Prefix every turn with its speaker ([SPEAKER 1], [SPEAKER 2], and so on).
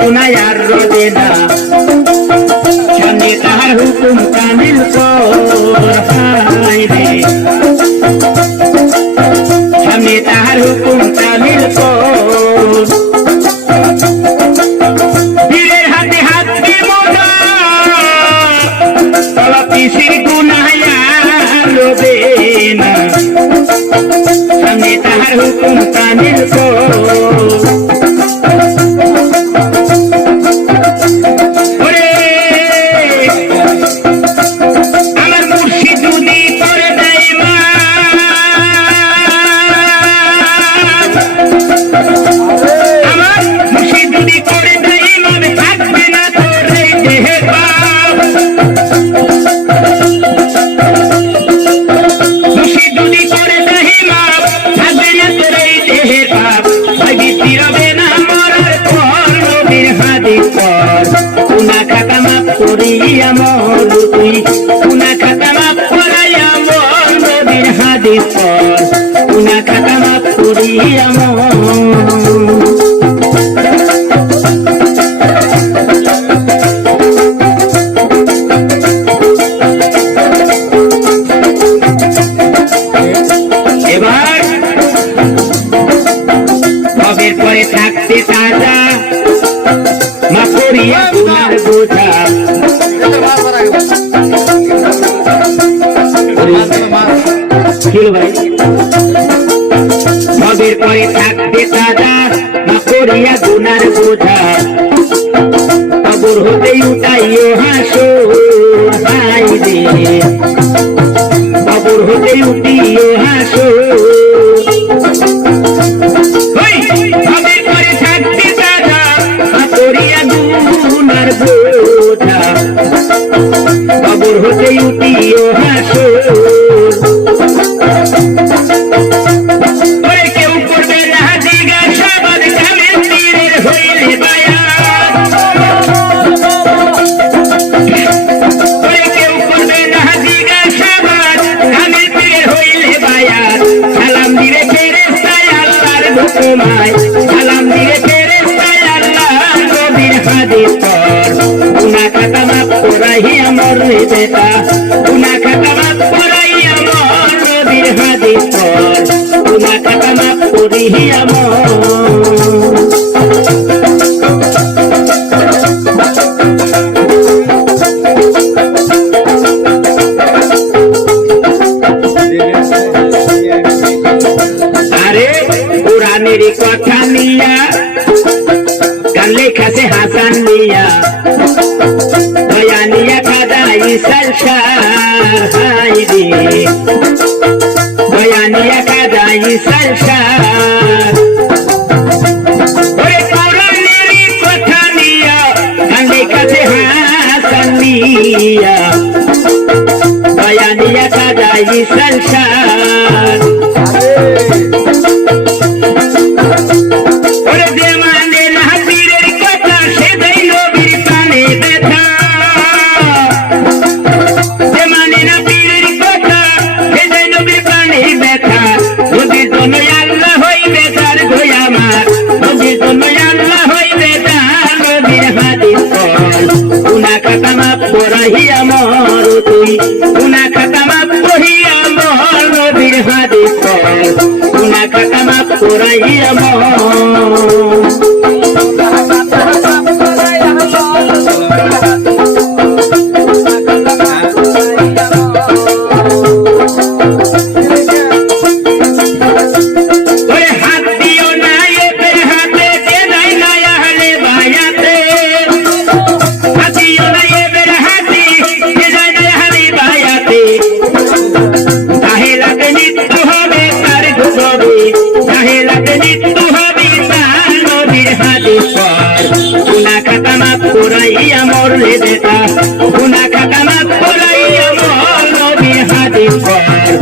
[SPEAKER 1] দুনায়ার রোজেদা সামনে তাহার হুকুম কামিল কর। Una catama por amor সবের পরে থাকতে তাজা। মা করিয়া তোমার বোঝা। সবের পরে থাকতে তাজা। মা করিয়া গুনার বোঝা। কবর হতেই উঠাইও হাসো হাই রে। কবর হতেই উঠিও হাসো। যায় সালাম দিয়ে ফেরেস্তায় আল্লাহ নবীর হাদিস পর গুনা খাতা মাপ করাই আমার হৃদেতা গুনা খাতা আমার মাথা মিয়া কালে খাসে হাসান মিয়া বয়ানিয়া কাদাই সরসাই রে বয়ানিয়া কাদাই সরসাই बयानिया का दाई संसार குறைய পর